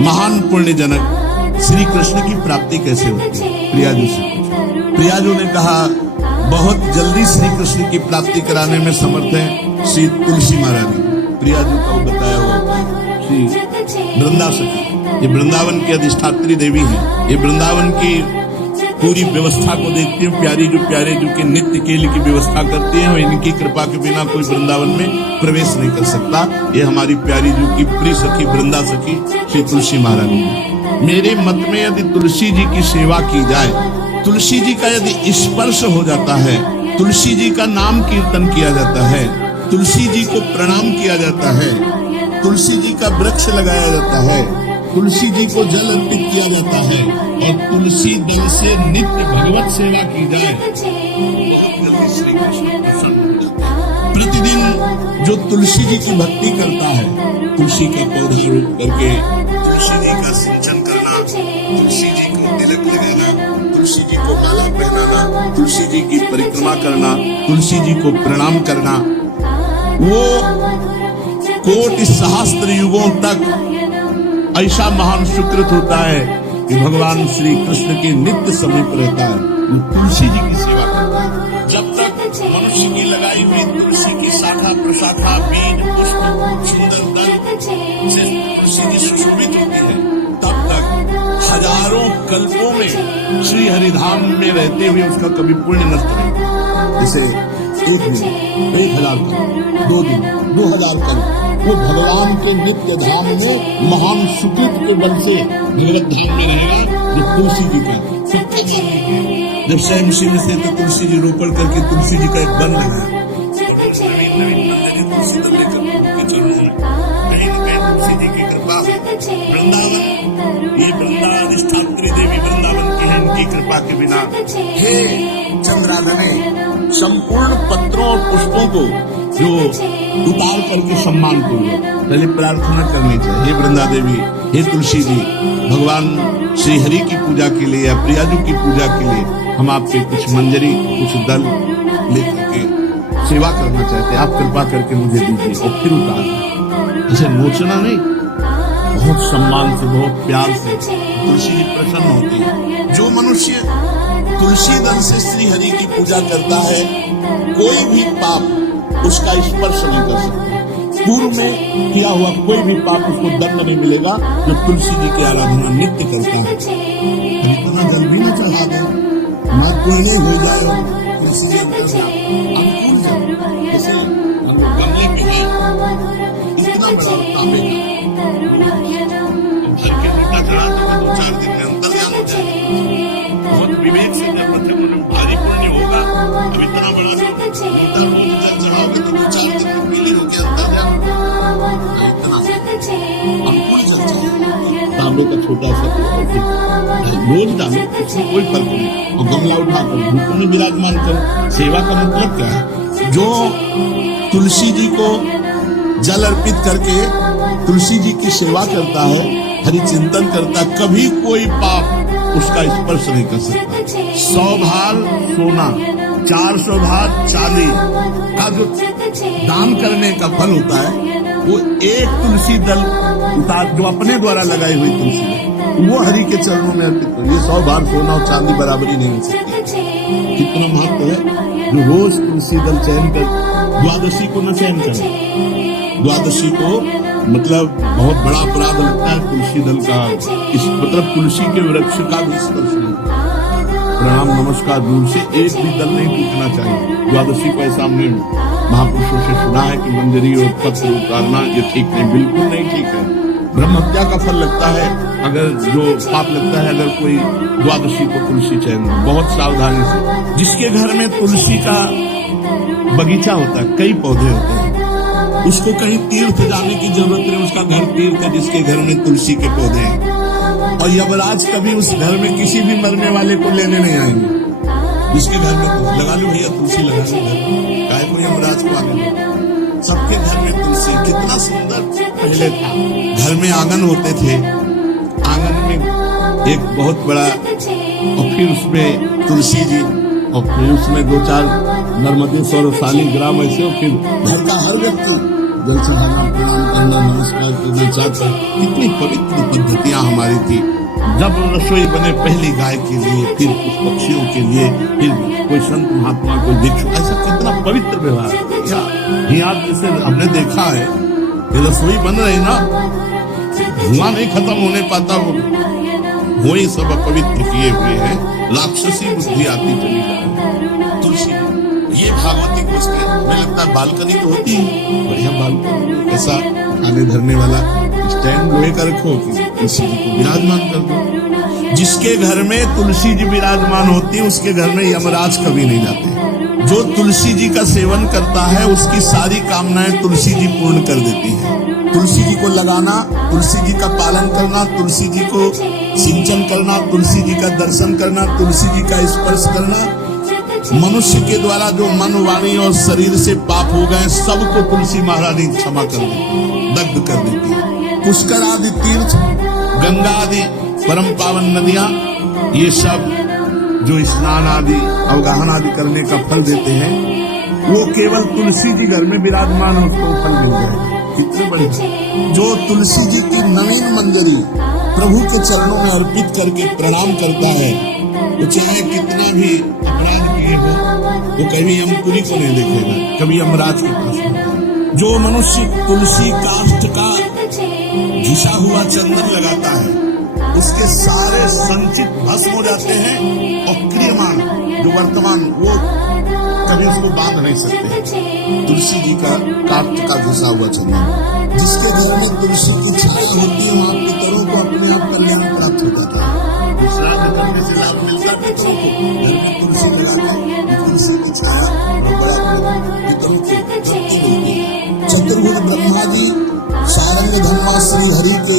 महान पुण्य जनक श्री कृष्ण की प्राप्ति कैसे होती है? प्रियाजू से पूछा। प्रियाजू ने कहा बहुत जल्दी श्री कृष्ण की प्राप्ति कराने में समर्थ है श्री तुलसी महारानी। प्रियाजू का बताया हुआ श्री वृंदा सखी, ये वृंदावन की अधिष्ठात्री देवी है। ये वृंदावन की पूरी व्यवस्था को देखती है। प्यारी जो प्यारे जो के नित्य केली की व्यवस्था करती है और इनकी कृपा के बिना कोई वृंदावन में प्रवेश नहीं कर सकता। ये हमारी प्यारी जो की प्रिय सखी वृंदा सखी श्री तुलसी महारानी। मेरे मत में यदि तुलसी जी की सेवा की जाए, तुलसी जी का यदि स्पर्श हो जाता है, तुलसी जी का नाम कीर्तन किया जाता है, तुलसी जी को प्रणाम किया जाता है, तुलसी जी का वृक्ष लगाया जाता है, तुलसी जी को जल अर्पित किया जाता है और तुलसी दल से नित्य भगवत सेवा की जाए, प्रतिदिन जो तुलसी जी की भक्ति करता है, तुलसी के पौधा रोप करके तुलसी जी का सिंचन करना, तुलसी जी को तिलक लगाना, तुलसी जी को माला पहनाना, तुलसी जी की परिक्रमा करना, तुलसी जी को प्रणाम करना, वो कोटि सहस्त्र युगों तक ऐसा महान सुकृत होता है कि भगवान श्री कृष्ण के नित्य समीप रहता है। वो तुलसी जी की सेवा करता है। जब तक मनुष्य की लगाई हुई तुलसी की शाखा प्रशाखा बीज पुष्प सुंदर दल से तुलसी जी सुशोभित होती है, तब तक हजारों कल्पों में श्री हरिधाम में रहते हुए उसका कभी पुण्य नष्ट नहीं। जैसे एक दिन 1000 कल्प, 2 दिन 2000 कल्प वो भगवान के नित्य धाम में महान सुकृत के बल से भगवत धाम में रहेगा। जो तुलसी जी के जब स्वयं शिव से तो तुलसी जी रोपण करके तुलसी जी का एक वन लगाया, तुलसी जी की कृपा वृंदावन, ये वृंदाधिष्ठात्री देवी वृंदावन की है, इनकी कृपा के बिना हे चंद्राधने संपूर्ण पत्रों और पुष्पों को जो उतार करके सम्मान करो। पहले प्रार्थना करनी चाहिए, हे वृंदा देवी, हे तुलसी जी, भगवान श्री हरि की पूजा के लिए या प्रियाजू की पूजा के लिए हम आपके कुछ मंजरी कुछ दल लेकर के सेवा करना चाहते हैं, आप कृपा करके मुझे दीजिए। और फिर उतार, इसे नोचना नहीं, बहुत सम्मान से बहुत प्यार से तुलसी जी प्रसन्न होती है। जो मनुष्य तुलसी दल से श्री हरि की पूजा करता है, कोई भी पाप उसका स्पर्श नहीं कर सकता। पूर्व में किया हुआ कोई भी पाप उसको दंड नहीं मिलेगा जो तुलसी जी की आराधना नित्य करता है। इतना जल भी न चढ़ा दो, ना पुण्य हो जाए, इसलिए अनुकूल जल जैसे हम गमले में है, इतना बड़ा तांबे भर के लोटा चढ़ा दो, 2-4 दिन में अंतर्ध्यान हो जाए। बहुत विवेक से जरूरत है, भारी पुण्य होगा। अब इतना बड़ा लोटा चढ़ाओगे तो 2-4 दिन में पीले होके अंतर्ध्यान, इतना अनुकूल जल चाहिए। तांबे का छोटा सा रोज डालो, उसमें कोई फर्क नहीं। और गमला उठाकर धूप में विराजमान करो। सेवा का मतलब क्या है? जो तुलसी जी को जल अर्पित करके तुलसी जी की सेवा करता है, हरि चिंतन करता, कभी कोई पाप उसका स्पर्श नहीं कर सकता। 100 भार सोना, 400 भार चांदी का जो दान करने का फल होता है, वो एक तुलसी दल उतार जो अपने द्वारा लगाई हुई तुलसी दल, वो हरि के चरणों में अर्पित करो। ये 100 भार सोना और चांदी बराबरी नहीं हो सकती। कितना महत्व है। जो रोज तुलसी दल चयन कर, द्वादशी को न चयन करें, द्वादशी को मतलब बहुत बड़ा अपराध लगता है तुलसी दल का, इस मतलब तुलसी के वृक्ष का भी स्पर्श नहीं। प्रणाम नमस्कार दूर से एक भी दल नहीं टूटना चाहिए। द्वादशी को ऐसा हमने महापुरुषों से सुना है कि मंजरी और पत्र उतारना ये ठीक नहीं, बिल्कुल नहीं ठीक है। ब्रह्म हत्या का फल लगता है, अगर जो पाप लगता है अगर कोई द्वादशी को तुलसी चयन, बहुत सावधानी से। जिसके घर में तुलसी का बगीचा होता है, कई पौधे होते हैं, उसको कहीं तीर्थ जाने की जरूरत नहीं, उसका घर तीर्थ है जिसके घर में तुलसी के पौधे हैं। और यमराज कभी उस घर में किसी भी मरने वाले को लेने नहीं आएंगे। जिसके घर में लगा लो भैया तुलसी लगा लो घर, काहे को यमराज को आने दो। सबके घर में तुलसी, कितना सुंदर पहले था। घर में आंगन होते थे, आंगन में एक बहुत बड़ा, और फिर उसमें तुलसी जी, और फिर उसमें 2-4 नर्मदेश्वर शाली ग्राम ऐसे, और फिर घर का हर व्यक्ति जल चढ़ाना, प्रणाम करना, नमस्कार करना चाहता। कितनी पवित्र पद्धतियां हमारी थी। जब रसोई बने पहली गाय के लिए, फिर कुछ पक्षियों के लिए, फिर कोई संत महात्मा, कोई भिक्षु, ऐसा कितना पवित्र व्यवहार। यहाँ जैसे हमने देखा है कि रसोई बन रही ना, धुआं नहीं खत्म होने पाता, वो ही सब अपवित्र किए हुए हैं, राक्षसी बुद्धि आती चली जाए। तुलसी ये भागवती पुस्तक हमें लगता है बालकनी तो होती है, बढ़िया बालकनी, ऐसा खाने धरने वाला स्टैंड लोहे का रखो कि तुलसी जी को विराजमान कर दो। जिसके घर में तुलसी जी विराजमान होती है उसके घर में यमराज कभी नहीं जाते। जो तुलसी जी का सेवन करता है उसकी सारी कामनाएं तुलसी जी पूर्ण कर देती है। तुलसी जी को लगाना, तुलसी जी का पालन करना, तुलसी जी को सिंचन करना, तुलसी जी का दर्शन करना, तुलसी जी का स्पर्श करना, मनुष्य के द्वारा जो मन, वाणी और शरीर से पाप हो गए सबको तुलसी महारानी क्षमा कर देती है, दग्ध कर देती है। पुष्कर आदि तीर्थ, गंगा आदि परम पावन नदियां, ये सब जो स्नान आदि अवगाहन आदि करने का फल देते हैं, वो केवल तुलसी जी घर में विराजमान उसको फल मिल जाएगा। कितने बड़े। जो तुलसी जी की नवीन मंजरी प्रभु के चरणों में अर्पित करके प्रणाम करता है, तो चाहे कितना भी अपराध किए हो, वो कभी यमपुरी को नहीं देखेगा, कभी यमराज के पास नहीं। जो मनुष्य तुलसी काष्ठ का घिसा हुआ चंदन लगाता है, उसके सारे संचित भस्म हो जाते हैं, और क्रियमान जो वर्तमान वो कभी उसको बांध नहीं सकते। तुलसी जी का काष्ठ का घिसा हुआ चंदन, जिसके घर में तुलसी की छाया होती है, वहाँ पितरों को अपने आप कल्याण प्राप्त हो जाता है। श्राद्ध करने से लाभ मिलता है पितरों को, घर में तुलसी लगाकर तुलसी की छाया पितरों को भक्ति मिलती है। चतुर्भुज ब्रह्मा जी सारंग धर्मा श्री हरि के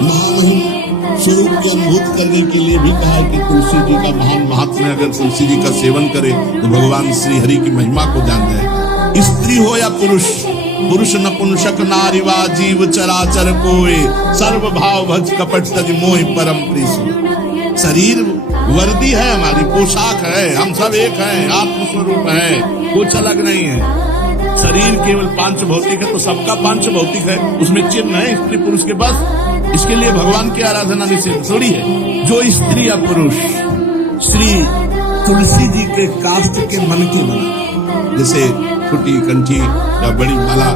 महामहिम स्वरूप की अनुभूत करने के लिए भी कहा कि तुलसी जी का महान महात्म्य, अगर तुलसी जी का सेवन करे तो भगवान श्री हरि की महिमा को जान जाएगा। स्त्री हो या पुरुष, पुरुष नपुंसक नारी वा जीव चराचर कोय, सर्व भाव भज कपट तज मोह परम प्रीत। शरीर वर्दी है, हमारी पोशाक है, हम सब एक हैं, आत्मस्वरूप है, कुछ अलग नहीं है। शरीर केवल पांच भौतिक है तो सबका पांच भौतिक है, उसमें चिन्ह है स्त्री पुरुष के, बस इसके लिए भगवान की आराधना निषेध थोड़ी है। जो स्त्री या पुरुष श्री तुलसी जी के काष्ठ के मन की बना, जैसे छोटी कंठी या बड़ी माला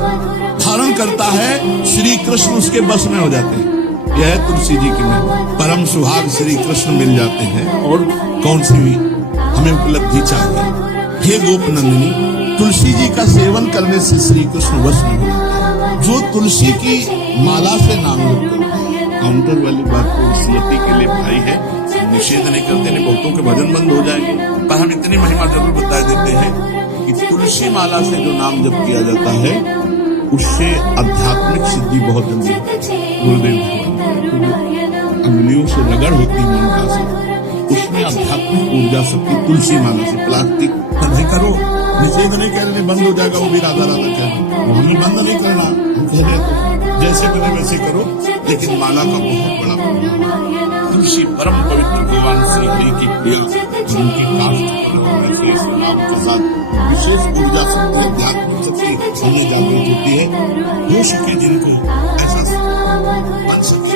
धारण करता है, श्री कृष्ण उसके बस में हो जाते हैं। यह है तुलसी जी की महिमा। परम सुहाग श्री कृष्ण मिल जाते हैं, और कौन सी भी हमें उपलब्धि चाहिए। हे गोप नंदिनी, तुलसी जी का सेवन करने से श्री कृष्ण वश में हो जाते हैं। जो तुलसी की माला से नाम जप करते हैं, काउंटर वाली बात को स्मृति के लिए भाई है, निषेध नहीं करते, नहीं बहुतों के भजन बंद हो जाएंगे, पर हम इतनी महिमा जरूर बता देते हैं कि तुलसी माला से जो नाम जप किया जाता है उससे आध्यात्मिक सिद्धि बहुत जल्दी होती है। गुरुदेव भगवान अंगुलियों से रगड़ होती है मन से, उसमें आध्यात्मिक ऊर्जा शक्ति तुलसी माला से। प्लास्टिक नहीं करो, निषेध नहीं कह रहे बंद हो जाएगा, वो भी राधा राधा कह रहे, वो हमें बंद नहीं करना, हम कह रहे तो जैसे बने वैसे करो, लेकिन माला का बहुत बड़ा प्रभाव है। तुलसी परम पवित्र भगवान श्री हरि की प्रिया, उनकी काष्ठ नाम के साथ विशेष ऊर्जा शक्ति, आध्यात्मिक शक्ति हमें जागृत होती है। हो सके जिनको ऐसा बन सके,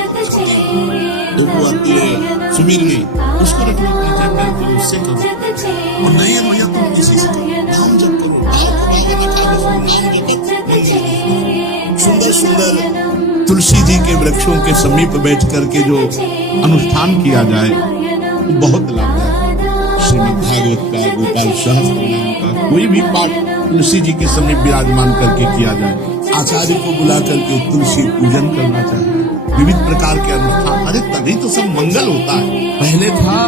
देखो आती है सुमिरनी, उसको रख लो अपनी जेब में, तो उससे करो, और नहीं है भैया तुम किसी से करो, नाम जप करो, नाम जप। सुंदर सुंदर तुलसी जी के वृक्षों के समीप बैठ करके जो अनुष्ठान किया जाए वो बहुत लाभदायक। श्रीमद् भागवत का, गोपाल सहस्त्र नाम का कोई भी पाठ तुलसी जी के समीप विराजमान करके किया जाए। आचार्य को बुला करके तुलसी पूजन करना चाहिए, विविध प्रकार के अनुष्ठान, अरे तभी तो सब मंगल होता है। पहले था,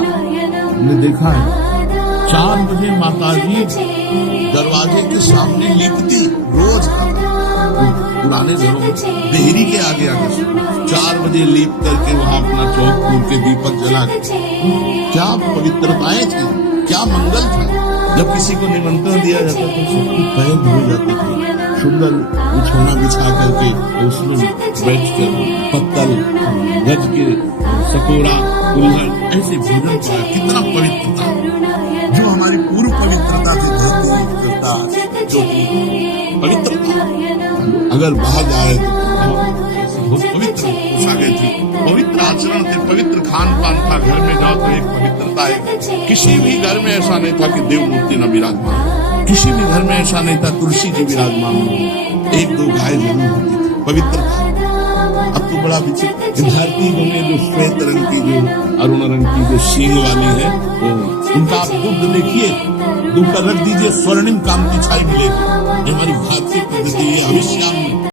हमने देखा है 4 बजे माताजी दरवाजे के सामने लिपती, रोज पुराने घरों में देहरी के आगे 4 बजे लीप करके वहां अपना चौक फूल के दीपक जला के, क्या पवित्रताएं थी, क्या मंगल था। जब किसी को निमंत्रण दिया जाता तो सबके पैर धोए जाते थे, सुंदर बिछौना बिछा करके उसमें बैठ कर पत्तल, गज के सकोरा, कुल्हड़, ऐसे भोजन पाया, कितना पवित्रता। जो हमारी पूर्व पवित्रता थी, धरती पवित्रता, जो पवित्रता, अगर बाहर जाए तो बहुत पवित्र पोशाकें थी, पवित्र आचरण थे, पवित्र खान पान था। घर में जाओ तो एक पवित्रता है। किसी भी घर में ऐसा नहीं था कि देव मूर्ति न विराजमान, किसी भी घर में ऐसा नहीं था तुलसी जी विराजमान हो, एक दो गाय जरूर होती थी, पवित्र था। अब तो बड़ा विचित्र, भारतीय में जो श्वेत रंग की, जो अरुण रंग की जो सींग वाली है, वो उनका आप दुग्ध देखिए, दुग्ध रख दीजिए, स्वर्णिम कांति छाई मिलेगी। ये हमारी भारतीय पद्धति है, अविश्याम